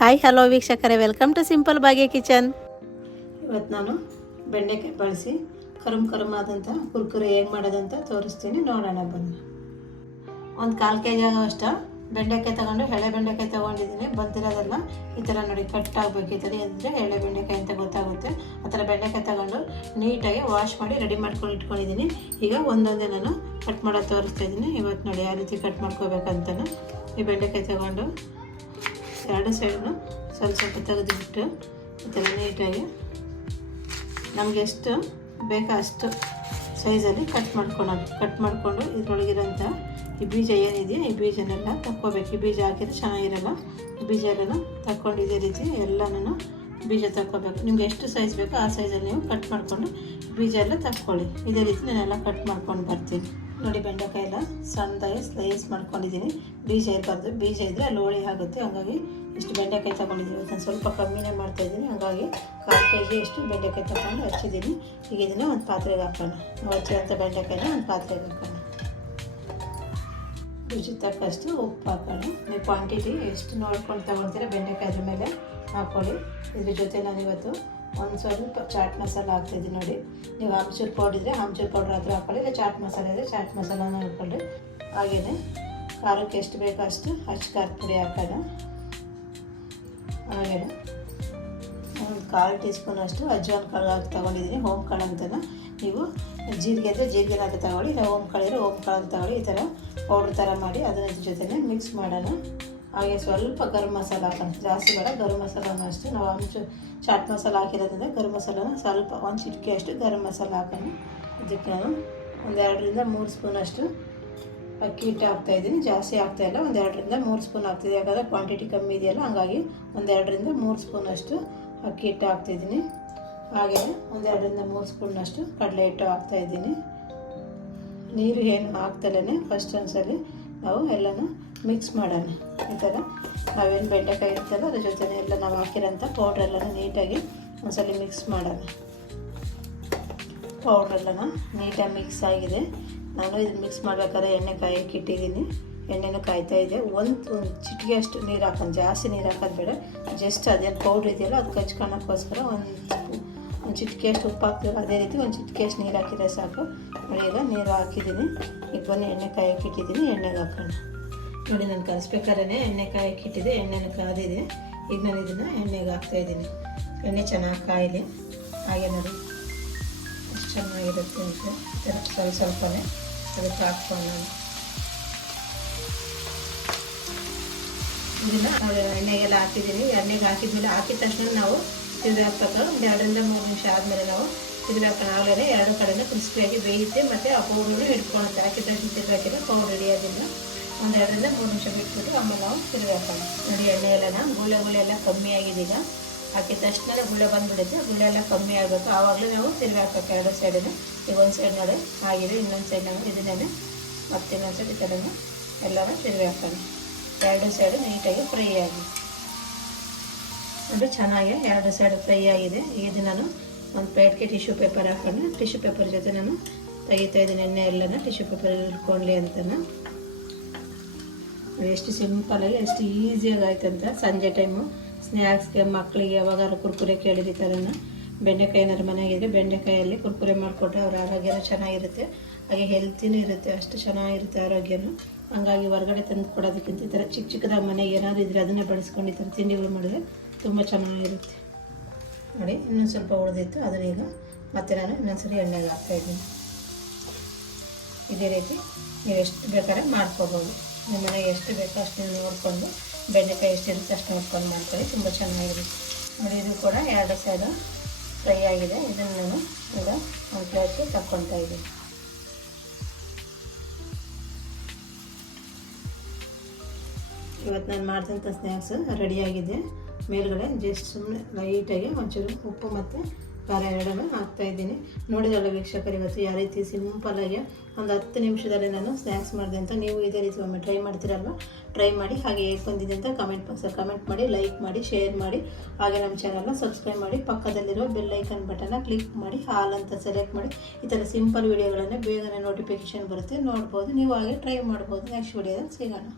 Hi hello ವೀಕ್ಷಕರೇ. Welcome to simple ಬಾಗೆ kitchen ಇವತ್ತು ನಾನು ಬೆಂಡೆಕಾಯಿ ಬಳಸಿ, ಕರುಮ್ ಕರುಮ್ ಆದಂಥ ಕುರ್ಕುರೆ ಹೇಗೆ ಮಾಡೋದಂತ ತೋರಿಸ್ತೀನಿ. ನೋಡೋಣ ಬನ್ನಿ. ಒಂದು ಕಾಲು ಕೆ ಜಿ ಆಗೋವಷ್ಟು ಬೆಂಡೆಕಾಯಿ ತಗೊಂಡು ಎಳೆ ಬೆಂಡೆಕಾಯಿ ತೊಗೊಂಡಿದ್ದೀನಿ. ಬಂದಿರೋದೆಲ್ಲ ಈ ಥರ ನೋಡಿ ಕಟ್ ಆಗಬೇಕಿತ್ತದೆ ಅಂದರೆ ಎಳೆ ಬೆಂಡೆಕಾಯಿ ಅಂತ ಗೊತ್ತಾಗುತ್ತೆ. ಆ ಥರ ಬೆಂಡೆಕಾಯಿ ತಗೊಂಡು ನೀಟಾಗಿ ವಾಶ್ ಮಾಡಿ ರೆಡಿ ಮಾಡ್ಕೊಂಡು ಇಟ್ಕೊಂಡಿದ್ದೀನಿ. ಈಗ ಒಂದೊಂದೇ ನಾನು ಕಟ್ ಮಾಡೋದು ತೋರಿಸ್ತಾ ಇದ್ದೀನಿ. ಇವತ್ತು ನೋಡಿ ಯಾವ ರೀತಿ ಕಟ್ ಮಾಡ್ಕೋಬೇಕಂತನ ಈ ಬೆಂಡೆಕಾಯಿ ತೊಗೊಂಡು ಎರಡು ಸೈಡನ್ನು ಸ್ವಲ್ಪ ಸ್ವಲ್ಪ ತೆಗೆದುಬಿಟ್ಟು ಥರ ನೀಟಾಗಿ ನಮಗೆ ಎಷ್ಟು ಬೇಕೋ ಅಷ್ಟು ಸೈಜಲ್ಲಿ ಕಟ್ ಮಾಡ್ಕೊಳೋದು. ಕಟ್ ಮಾಡಿಕೊಂಡು ಇದ್ರೊಳಗಿರೋಂಥ ಈ ಬೀಜ ಏನಿದೆಯೋ ಈ ಬೀಜನೆಲ್ಲ ತಕ್ಕೋಬೇಕು. ಈ ಬೀಜ ಹಾಕಿದ್ರೆ ಚೆನ್ನಾಗಿರಲ್ಲ. ಈ ಬೀಜ ಎಲ್ಲ ತಕ್ಕೊಂಡು ಇದೇ ರೀತಿ ಎಲ್ಲನೂ ಬೀಜ ತಕ್ಕೋಬೇಕು. ನಿಮ್ಗೆ ಎಷ್ಟು ಸೈಜ್ ಬೇಕೋ ಆ ಸೈಜಲ್ಲಿ ನೀವು ಕಟ್ ಮಾಡಿಕೊಂಡು ಬೀಜ ಎಲ್ಲ ತಕ್ಕೊಳ್ಳಿ. ಇದೇ ರೀತಿ ನಾನೆಲ್ಲ ಕಟ್ ಮಾಡ್ಕೊಂಡು ಬರ್ತೀನಿ. ನೋಡಿ ಬೆಂಡೆಕಾಯಿ ಎಲ್ಲ ಸಣ್ಣದಾಗಿ ಸ್ಲೈಸ್ ಮಾಡ್ಕೊಂಡಿದ್ದೀನಿ. ಬೀಜ ಇರಬಾರ್ದು. ಬೀಜ ಇದ್ದರೆ ಅಲ್ಲಿ ಹೋಳಿ ಆಗುತ್ತೆ. ಹಂಗಾಗಿ ಇಷ್ಟು ಬೆಂಡೆಕಾಯಿ ತೊಗೊಂಡಿದ್ದೀನಿ. ನಾನು ಸ್ವಲ್ಪ ಕಮ್ಮಿನೇ ಮಾಡ್ತಾಯಿದ್ದೀನಿ ಹಾಗಾಗಿ ಕಾಲು ಕೆ ಜಿ ಇಷ್ಟು ಬೆಂಡೆಕಾಯಿ ತೊಗೊಂಡು ಹಚ್ಚಿದ್ದೀನಿ. ಈಗ ಇದನ್ನು ಒಂದು ಪಾತ್ರೆಗೆ ಹಾಕೋಣ. ನಾವು ಹಚ್ಚಿರೋಂಥ ಬೆಂಡೆಕಾಯಿನ ಒಂದು ಪಾತ್ರೆಗೆ ಹಾಕೋಣ. ರುಚಿ ತಕ್ಕಷ್ಟು ಉಪ್ಪು ಹಾಕೋಣ ನೀವು ಕ್ವಾಂಟಿಟಿ ಎಷ್ಟು ನೋಡ್ಕೊಂಡು ತೊಗೊಳ್ತೀರ ಬೆಂಡೆಕಾಯಿ ಅದ್ರ ಮೇಲೆ ಹಾಕ್ಕೊಳ್ಳಿ ಇದ್ರ ಜೊತೆ ನಾನಿವತ್ತು ಒಂದು ಸ್ವಲ್ಪ ಚಾಟ್ ಮಸಾಲ ಹಾಕ್ತಿದ್ದೀನಿ ನೋಡಿ. ನೀವು ಆಮ್ಚೂರು ಪೌಡ್ರ್ ಇದ್ರೆ ಆಮ್ಚೂರು ಪೌಡ್ರ್ ಹತ್ರ ಹಾಕೊಳ್ಳಿ. ಇಲ್ಲ ಚಾಟ್ ಮಸಾಲ ಇದ್ರೆ ಚಾಟ್ ಮಸಾಲಾನ ಹಾಕ್ಕೊಳ್ಳಿ ಹಾಗೆಯೇ ಖಾರಕ್ಕೆ ಎಷ್ಟು ಬೇಕೋ ಅಷ್ಟು ಹಚ್ಚ ಖಾರದ ಪುಡಿ ಹಾಕೋಣ. ಹಾಗೆ ಒಂದು ಕಾಲು ಟೀ ಸ್ಪೂನ್ ಅಷ್ಟು ಅಜ್ವಾನ್ ಕಾಳು ಹಾಕಿ ತೊಗೊಂಡಿದ್ದೀನಿ. ಹೋಮ್ ಕಾಳು ಅಂತನ ನೀವು ಜೀರಿಗೆ ಅಂದರೆ ಜೀರಿಗೆ ಹಾಕಿ ತಗೊಳ್ಳಿ, ಇಲ್ಲ ಓಮ್ ಕಾಳು ಇದ್ರೆ ಓಮ್ ಕಾಳು ತಗೊಳ್ಳಿ. ಈ ಥರ ಪೌಡ್ರ್ ಥರ ಮಾಡಿ ಅದನ್ನ ಜೊತೆನೇ ಮಿಕ್ಸ್ ಮಾಡೋಣ. ಹಾಗೆ ಸ್ವಲ್ಪ ಗರಂ ಮಸಾಲ ಹಾಕೋಣ ಜಾಸ್ತಿ ಬೇಡ, ಗರಂ ಮಸಾಲನೂ ಅಷ್ಟು. ನಾವು ಅಂಶ ಚಾಟ್ ಮಸಾಲ ಹಾಕಿರೋದ್ರಿಂದ ಗರಂ ಮಸಾಲನ ಸ್ವಲ್ಪ ಒಂದು ಚಿಟಿಕೆ ಅಷ್ಟು ಗರಂ ಮಸಾಲ ಹಾಕೋಣ. ಇದಕ್ಕೆ ನಾನು ಒಂದು ಎರಡರಿಂದ ಮೂರು ಸ್ಪೂನ್ ಅಷ್ಟು ಅಕ್ಕಿ ಹಿಟ್ಟು ಹಾಕ್ತಾಯಿದ್ದೀನಿ ಜಾಸ್ತಿ ಆಗ್ತಾಯಿಲ್ಲ ಒಂದೆರಡರಿಂದ ಮೂರು ಸ್ಪೂನ್ ಆಗ್ತಿದೆ ಯಾಕಂದರೆ ಕ್ವಾಂಟಿಟಿ ಕಮ್ಮಿ ಇದೆಯಲ್ಲ, ಹಾಗಾಗಿ ಒಂದೆರಡರಿಂದ ಮೂರು ಸ್ಪೂನ್ ಅಷ್ಟು ಅಕ್ಕಿ ಹಿಟ್ಟು ಹಾಕ್ತಿದ್ದೀನಿ. ಹಾಗೆಯೇ ಒಂದು ಎರಡರಿಂದ ಮೂರು ಸ್ಪೂನಷ್ಟು ಕಡಲೆ ಹಿಟ್ಟು ಹಾಕ್ತಾಯಿದ್ದೀನಿ ನೀರು ಏನು ಹಾಕ್ತಲೇ ಫಸ್ಟ್ ಒಂದ್ಸಲಿ ನಾವು ಎಲ್ಲನೂ ಮಿಕ್ಸ್ ಮಾಡೋಣ. ಈ ಥರ ನಾವೇನು ಬೆಂಡೆಕಾಯಿ ಇರ್ತಲ್ಲ, ಅದ್ರ ಜೊತೆ ಎಲ್ಲ ನಾವು ಹಾಕಿರೋಂಥ ಪೌಡ್ರೆಲ್ಲನೂ ನೀಟಾಗಿ ಒಂದ್ಸಲಿ ಮಿಕ್ಸ್ ಮಾಡೋಣ. ಪೌಡ್ರೆಲ್ಲನ ನೀಟಾಗಿ ಮಿಕ್ಸ್ ಆಗಿದೆ. ನಾನು ಇದನ್ನು ಮಿಕ್ಸ್ ಮಾಡ್ಬೇಕಾದ್ರೆ ಎಣ್ಣೆ ಕಾಯಕ್ಕೆ ಇಟ್ಟಿದ್ದೀನಿ ಎಣ್ಣೆನೂ ಕಾಯ್ತಾ ಇದೆ ಒಂದು ಒಂದು ಚಿಟಿಗೆ ಅಷ್ಟು ನೀರು ಹಾಕೊಂಡು, ಜಾಸ್ತಿ ನೀರು ಹಾಕೋದು ಬೇಡ. ಜಸ್ಟ್ ಅದೇನು ಪೌಡ್ರ್ ಇದೆಯಲ್ಲ, ಅದು ಕಚ್ಕೊಳ್ಳೋಕ್ಕೋಸ್ಕರ ಒಂದು ಒಂದು ಚಿಟಿಕೆ ಅಷ್ಟು ಉಪ್ಪು ಹಾಕ್ತೀವಿ. ಅದೇ ರೀತಿ ಒಂದು ಚಿಟಿಕೆ ಅಷ್ಟು ನೀರು ಹಾಕಿದರೆ ಸಾಕು. ನೋಡಿ, ಈಗ ನೀರು ಹಾಕಿದ್ದೀನಿ. ಈಗ ಬನ್ನಿ, ಎಣ್ಣೆ ಕಾಯಕ್ಕೆ ಇಟ್ಟಿದ್ದೀನಿ. ಎಣ್ಣೆಗೆ ಹಾಕೋಣ. ನೋಡಿ, ನಾನು ಕಲಿಸ್ಬೇಕಾದ್ರೆ ಎಣ್ಣೆ ಕಾಯಕ್ಕೆ ಎಣ್ಣೆನ ಕಾದಿದೆ ಈಗ ನಾನು ಇದನ್ನು ಎಣ್ಣೆಗೆ ಹಾಕ್ತಾಯಿದ್ದೀನಿ ಎಣ್ಣೆ ಚೆನ್ನಾಗಿ ಕಾಯಿಲಿ. ಹಾಗೆ ನೋಡಿ. ಚೆನ್ನಾಗಿರುತ್ತೆ ಅಂತ. ಸ್ವಲ್ಪ ಸ್ವಲ್ಪನೇ. ಅದಕ್ಕೆ ಹಾಕ್ಕೊಂಡು ನಾನು ಇದನ್ನ ಎಣ್ಣೆಗೆಲ್ಲ ಹಾಕಿದ್ದೀನಿ ಎಣ್ಣೆಗೆ ಹಾಕಿದ್ಮೇಲೆ ಹಾಕಿದ ತಕ್ಷಣ ನಾವು ಇದ್ರ ಹಾಕ್ಬೇಕು ಎರಡರಿಂದ ಮೂರು ನಿಮಿಷ ಆದಮೇಲೆ ನಾವು ಇದ್ರ ಹಾಕೋಣ ಆಗಲೇ ಎರಡು ಕಡೆನೂ ಕ್ರಿಸ್ಪಿಯಾಗಿ ಬೇಯುತ್ತೆ ಮತ್ತು ಆ ಪೌಡ್ರನ್ನು ಹಿಡ್ಕೊಳುತ್ತೆ ಹಾಕಿದ ತಕ್ಷಣ ತಿರುಗಿ ಹಾಕಿದ್ರೆ ಪೌಡ್ರ್ ಹಿಡಿಯೋದಿಲ್ಲ ಒಂದು ಎರಡರಿಂದ ಮೂರು ನಿಮಿಷ ಬಿಟ್ಬಿಟ್ಟು ಆಮೇಲೆ ನಾವು ತಿರುಗಿ ಹಾಕೋಣ ನೋಡಿ ಎಣ್ಣೆ ಎಲ್ಲನ ಗುಳೆ ಗುಳೆ ಎಲ್ಲ ಕಮ್ಮಿ ಆಗಿದೆ ಈಗ. ಹಾಕಿದ ತಕ್ಷಣ ಗುಳೆ ಬಂದ್ಬಿಡುತ್ತೆ. ಗುಳೆ ಎಲ್ಲ ಕಮ್ಮಿ ಆಗಬೇಕು ಆವಾಗಲೂ ನಾವು ತಿರುಗಿ ಹಾಕಬೇಕು ಎರಡು ಸೈಡನ್ನು ಈಗ ಒಂದು ಸೈಡ್ ನೋಡಿ. ಆಗಿದೆ ಇನ್ನೊಂದು ಸೈಡ್ ನಾವು ಇದನ್ನೇ ಮತ್ತೆ ಇನ್ನೊಂದು ಸೈಡ್ ಈ ಥರ ಎಲ್ಲರೂ ತಿರುಗಿ ಹಾಕೋಣ. ಎರಡು ಸೈಡು ನೀಟಾಗಿ ಫ್ರೈ ಆಗಿ. ಅದು ಚೆನ್ನಾಗಿ ಎರಡು ಸೈಡ್ ಫ್ರೈ ಆಗಿದೆ. ಇದು ನಾನು ಒಂದು ಪ್ಲೇಟ್ಗೆ ಟಿಶ್ಯೂ ಪೇಪರ್ ಹಾಕೊಂಡು ಟಿಶ್ಯೂ ಪೇಪರ್ ಜೊತೆ ನಾನು ತೆಗಿತಾ ಇದ್ದೀನಿ, ಎಣ್ಣೆ ಎಲ್ಲನ ಟಿಶ್ಯೂ ಪೇಪರ್ ಇಟ್ಕೊಳ್ಳಿ ಅಂತನ. ಎಷ್ಟು ಸಿಂಪಲಾಗಿ ಎಷ್ಟು ಈಸಿಯಾಗಿ ಆಯ್ತಂತ ಸಂಜೆ ಟೈಮು ಸ್ನ್ಯಾಕ್ಸ್ಗೆ ಮಕ್ಕಳಿಗೆ ಯಾವಾಗಾರು ಕುರ್ಕುರೆ ಕೇಳಿದ ಥರನ. ಬೆಂಡೆಕಾಯಿ ಏನಾದ್ರು ಮನೆಯಾಗಿದ್ರೆ ಬೆಂಡೆಕಾಯಲ್ಲಿ ಕುರ್ಕುರೆ ಮಾಡಿಕೊಟ್ರೆ ಅವ್ರ ಆರೋಗ್ಯನೂ ಚೆನ್ನಾಗಿರುತ್ತೆ. ಹಾಗೆ ಹೆಲ್ತಿನೂ ಇರುತ್ತೆ, ಅಷ್ಟು ಚೆನ್ನಾಗಿರುತ್ತೆ ಆರೋಗ್ಯನೂ. ಹಂಗಾಗಿ ಹೊರಗಡೆ ತಂದು ಕೊಡೋದಕ್ಕಿಂತ ಈ ಥರ ಚಿಕ್ಕ ಚಿಕ್ಕದಾಗಿ ಮನೆಗೆ ಏನಾದರೂ ಇದ್ದರೆ ಅದನ್ನೇ ಬಳಸ್ಕೊಂಡು ಈ ಥರ ತಿಂಡಿಗಳು ಮಾಡಿದ್ರೆ ತುಂಬ ಚೆನ್ನಾಗಿರುತ್ತೆ. ನೋಡಿ, ಇನ್ನೊಂದು ಸ್ವಲ್ಪ ಉಳಿದಿತ್ತು, ಅದನ್ನ ಈಗ ಮತ್ತೆ ನಾನು ಇನ್ನೊಂದ್ಸರಿ ಎಣ್ಣೆಗೆ ಹಾಕ್ತಾಯಿದ್ದೀನಿ ಇದೇ ರೀತಿ ನೀವು ಎಷ್ಟು ಬೇಕಾದ್ರೆ ಮಾಡ್ಕೋಬೋದು. ನಿಮ್ಮ ಮನೆಗೆ ಎಷ್ಟು ಬೇಕೋ ಅಷ್ಟು ನೋಡಿಕೊಂಡು, ಬೆಂಡೆಕಾಯಿ ಎಷ್ಟು ಇರುತ್ತೆ ಅಷ್ಟು ನೋಡ್ಕೊಂಡು ಮಾಡ್ಕೊಳ್ಳಿ, ತುಂಬ ಚೆನ್ನಾಗಿರುತ್ತೆ. ನೋಡಿ, ಇದು ಕೂಡ ಎರಡು ಸೈಡು ಫ್ರೈ ಆಗಿದೆ. ಇದನ್ನು ನಾನು ಈಗ ಒಂದು ಪ್ಲೇಟ್ಗೆ ತಕ್ಕೊತಾ ಇದ್ದೀನಿ. ಇವತ್ತು ನಾನು ಮಾಡಿದಂಥ ಸ್ನ್ಯಾಕ್ಸ್ ರೆಡಿಯಾಗಿದೆ. ಮೇಲ್ಗಡೆ ಜಸ್ಟ್ ಸುಮ್ಮನೆ ಲೈಟಾಗಿ ಒಂಚೂರು ಉಪ್ಪು ಮತ್ತು ಖಾರ ಎರಡನ್ನು ಹಾಕ್ತಾಯಿದ್ದೀನಿ ನೋಡಿದಲ್ಲ ವೀಕ್ಷಕರು, ಇವತ್ತು ಯಾವ ರೀತಿ ಸಿಂಪಲಾಗಿ ಒಂದು ಹತ್ತು ನಿಮಿಷದಲ್ಲಿ ನಾನು ಸ್ನ್ಯಾಕ್ಸ್ ಮಾಡಿದೆ ಅಂತ ನೀವು ಇದೇ ರೀತಿ ಒಮ್ಮೆ ಟ್ರೈ ಮಾಡ್ತೀರಲ್ವ? ಟ್ರೈ ಮಾಡಿ ಹಾಗೆ ಹೇಗೆ ಬಂದಿದೆ ಅಂತ ಕಮೆಂಟ್ ಬಾಕ್ಸಲ್ಲಿ ಕಮೆಂಟ್ ಮಾಡಿ ಲೈಕ್ ಮಾಡಿ ಶೇರ್ ಮಾಡಿ. ಹಾಗೆ ನಮ್ಮ ಚಾನಲ್ನ ಸಬ್ಸ್ಕ್ರೈಬ್ ಮಾಡಿ ಪಕ್ಕದಲ್ಲಿರೋ ಬೆಲ್ ಐಕನ್ ಬಟನ್ನ ಕ್ಲಿಕ್ ಮಾಡಿ ಹಾಲ್ ಅಂತ ಸೆಲೆಕ್ಟ್ ಮಾಡಿ. ಈ ಥರ ಸಿಂಪಲ್ ವೀಡಿಯೋಗಳನ್ನೇ ಬೇಗನೆ ನೋಟಿಫಿಕೇಶನ್ ಬರುತ್ತೆ. ನೋಡ್ಬೋದು, ನೀವು ಹಾಗೆ ಟ್ರೈ ಮಾಡ್ಬೋದು. ನೆಕ್ಸ್ಟ್ ವೀಡಿಯೋದಲ್ಲಿ ಸಿಗೋಣ.